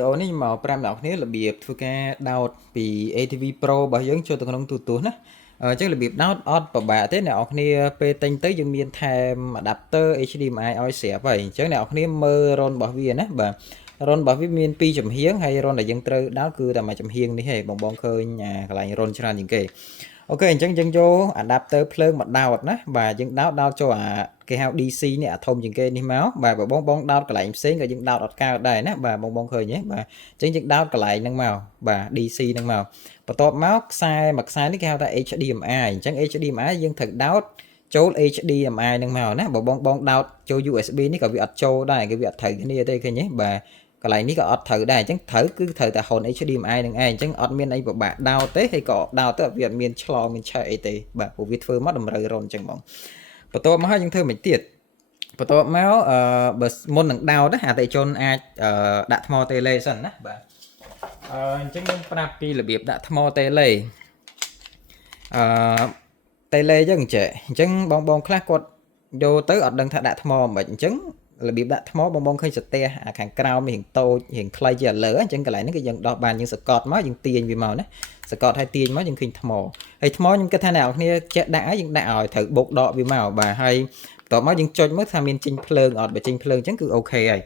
Đó này mà pram đọc này là biệt thuộc cái downloadពី ATV Pro របស់យើងចូលទៅក្នុងទូរទស្សន៍ណាអញ្ចឹងរបៀប download អត់ពិបាកទេអ្នកនរគ្នាពេលទិញទៅយើងមានថែម adapter HDMI ឲ្យស្រាប់ហើយអញ្ចឹងអ្នកនរគ្នាមើល RON របស់វាណាបាទ RON របស់វាមាន2ចំហៀងហើយ RON ដែលយើងត្រូវ download គឺតែមួយចំហៀងនេះឯងបងឃើញកន្លែង RON ច្រើនជាងគេអូខេអញ្ចឹងយើងយក adapter ភ្លើងមក download ណាបាទយើង download ចូលគេហៅ DC នេះអាធំជាងគេនេះមកបាទបង download កន្លែងផ្សេងក៏យើង download អត់កើតដែរណាបាទបងឃើញទេបាទអញ្ចឹងយើង download កន្លែងហ្នឹងមកបាទ DC ហ្នឹងមកបន្ទាប់មកខ្សែមួយខ្សែនេះគេហៅថា HDMI អញ្ចឹង HDMI យើងត្រូវ download ចូល HDMI ហ្នឹងមកណាបើបង download ចូល USB នេះក៏វាអត់ចូលដែរគេវាអត់ត្រូវគ្នាទេឃើញទេបាទកន្លែងនេះក៏អត់ត្រូវដែរអញ្ចឹងត្រូវតែហុន HDMI នឹងឯងអញ្ចឹងអត់មានអីពិបាកដោតទេហើយក៏ដោតទៅវាអត់មានឆ្លងមានឆែកអីទេបាទព្រោះវាធ្វើមកតម្រូវរនអញ្ចឹងបងបន្ទាប់មកយើងធ្វើមិនទៀតបន្ទាប់មកបើមុននឹងដោតអតិថិជនអាចដាក់ថ្មតេឡេសិនណាបាទអញ្ចឹងខ្ញុំប្រាប់ពីរបៀបដាក់ថ្មតេឡេតេឡេចឹងចេះអញ្ចឹងបងខ្លះគាត់យកទៅអត់ដឹងថាដាក់ថ្មមិនអញ្ចឹងរបៀបដាក់ថ្មបងឃើញសតេខាងក្រោមរៀងតូចរៀងខ្លីជាលើអញ្ចឹងកន្លែងនេះគឺយើងដោះបានយើងសកត់មកយើងទាញវាមកណាសកត់ឲ្យទាញមកយើងឃើញថ្មហើយថ្មខ្ញុំគិតថាអ្នកនរគ្នាចេះដាក់ឲ្យយើងដាក់ឲ្យត្រូវបុកដកវាមកបាទហើយបន្ទាប់មកយើងចុចមើលថាមានចេញភ្លើងអត់បើចេញភ្លើងអញ្ចឹងគឺអូខេហើយ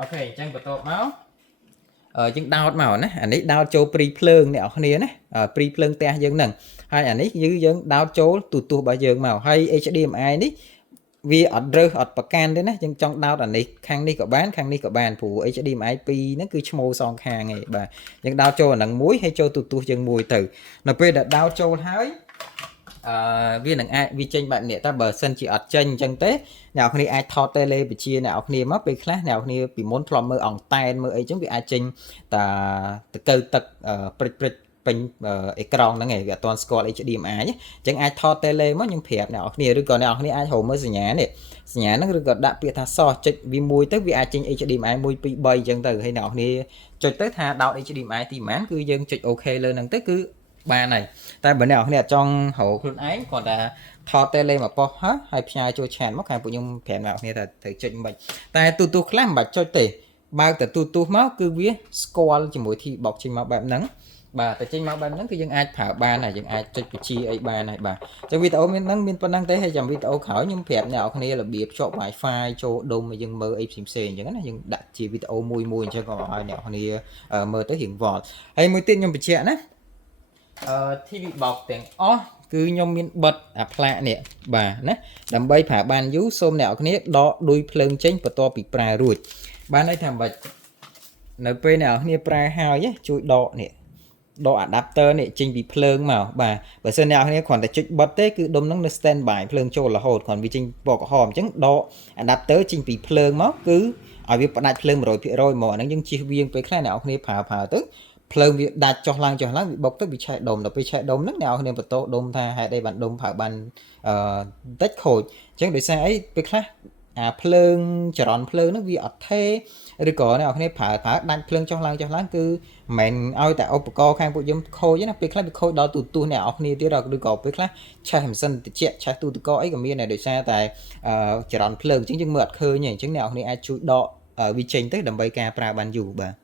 អូខេអញ្ចឹងបន្ទាប់មកយើងដោតមកណាអានេះដោតចូលព្រីភ្លើងអ្នកនរគ្នាណាព្រីភ្លើងផ្ទះយើងហ្នឹងហើយអានេះយើងដោតចូលទូទស្សន៍របស់យើងមកហើយ HDMI នេះវាអត់រើសអត់ប្រកាន់ទេណាយើងចង់ដោតអានេះខាងនេះក៏បានខាងនេះក៏បានព្រោះ HDMI 2ហ្នឹងគឺឈ្មោះសងខាងឯងបាទយើងដោតចូលអាហ្នឹងមួយហើយចូលទូទស្សន៍យើងមួយទៅនៅពេលដែលដោតចូលហើយវានឹងអាចវាចេញបែបនេះតែបើសិនជាអត់ចេញអញ្ចឹងទេអ្នកនរគ្នាអាចថតតេឡេបជាអ្នកនរគ្នាមកពេលខ្លះអ្នកនរគ្នាពីមុនធ្លាប់មើលអង្តែនមើលអីចឹងវាអាចចេញតាតកៅទឹកព្រិចពេញអេក្រង់ហ្នឹងឯងវាអត់ទាន់ស្គាល់ HDMI អញ្ចឹងអាចថតតេឡេមកខ្ញុំប្រាប់អ្នកនរគ្នាឬក៏អ្នកនរគ្នាអាចរកមើលសញ្ញានេះសញ្ញាហ្នឹងឬក៏ដាក់ពាក្យថាសោះចុចវាមួយទៅវាអាចចេញ HDMI 1 2 3អញ្ចឹងទៅហើយអ្នកនរគ្នាចុចទៅថាដោត HDMI ទីប៉ុន្មានគឺយើងចុច OK លើហ្នឹងទៅគឺបានហើយតែបើអ្នកនរគ្នាអត់ចង់រកខ្លួនឯងគ្រាន់តែថតតេឡេមកប៉ុសហើយផ្ញើចូល channel មកខាងពួកខ្ញុំប្រាប់អ្នកនរគ្នាថាត្រូវចុចមិនតែទូទស្សន៍ខ្លះមិនបាច់ចុចទេបើកតែទូទស្សន៍មកគឺវាស្គាល់ជាមួយ T-box ចេញមកបែបហ្នឹងបាទតែចេញមកបែបហ្នឹងគឺយើងអាចប្រើបានហើយយើងអាចចុចបញ្ជាអីបានហើយបាទអញ្ចឹងវីដេអូមានហ្នឹងមានប៉ុណ្្នឹងទេហើយចាំវីដេអូក្រោយខ្ញុំប្រាប់អ្នកនរគ្នារបៀបភ្ជាប់ Wi-Fi ចូលដុំឲ្យយើងមើលអីផ្សេងៗអញ្ចឹងណាយើងដាក់ជាវីដេអូមួយអញ្ចឹងក៏ឲ្យអ្នកនរគ្នាមើលទៅរៀងវល់ហើយមួយទៀតខ្ញុំបញ្ជាក់ណាTV box ទាំងអស់គឺខ្ញុំមានបិទអាផ្លាកនេះបាទណាដើម្បីប្រើបានយូរសូមអ្នកនរគ្នាដកដួយភ្លើងចេញបន្ទាប់ពីប្រើរួចបានន័យថាមិនបាច់នៅពេលអ្នកនរគ្នាប្រើហើយជួយដកនេះដក adapter នេះចេញពីភ្លើងមកបាទបើសិនអ្នកនរគ្នាគ្រាន់តែចុចបិទទេគឺដុំហ្នឹងនៅ standby ភ្លើងចូលរហូតគ្រាន់វាចេញពណ៌ក្រហមអញ្ចឹងដក adapter ចេញពីភ្លើងមកគឺឲ្យវាផ្ដាច់ភ្លើង 100% មកអាហ្នឹងយើងជៀសវាងពេលខ្លះអ្នកនរគ្នាប្រើទៅភ្លើងវាដាច់ចុះឡើងវាបុកទៅវាឆេះដុំដល់ពេលឆេះដុំហ្នឹងអ្នកនរគ្នាបន្ទោដុំថាហេតុអីបានដុំប្រើបានតិចខូចអញ្ចឹងដោយសារអីពេលខ្លះអាភ្លើងចរន្តភ្លើងហ្នឹងវាអត់ថេឬក៏អ្នកនរគ្នាប្រើដាច់ភ្លើងចុះឡើងគឺមិនឲ្យតែឧបករណ៍ខាងពួកយើងខូចទេណាពេលខ្លះវាខូចដល់ទូទស្សន៍អ្នកនរគ្នាទៀតឬក៏ពេលខ្លះឆេះមិនសិនតិចឆេះទូទឹកកកអីក៏មានដែរដោយសារតែចរន្តភ្លើងអញ្ចឹងយើងមើលអត់ឃើញទេអញ្ចឹងអ្នកនរគ្នាអាចជួយដកវាចេញទៅដើម្បីការប្រើបានយូរបាទ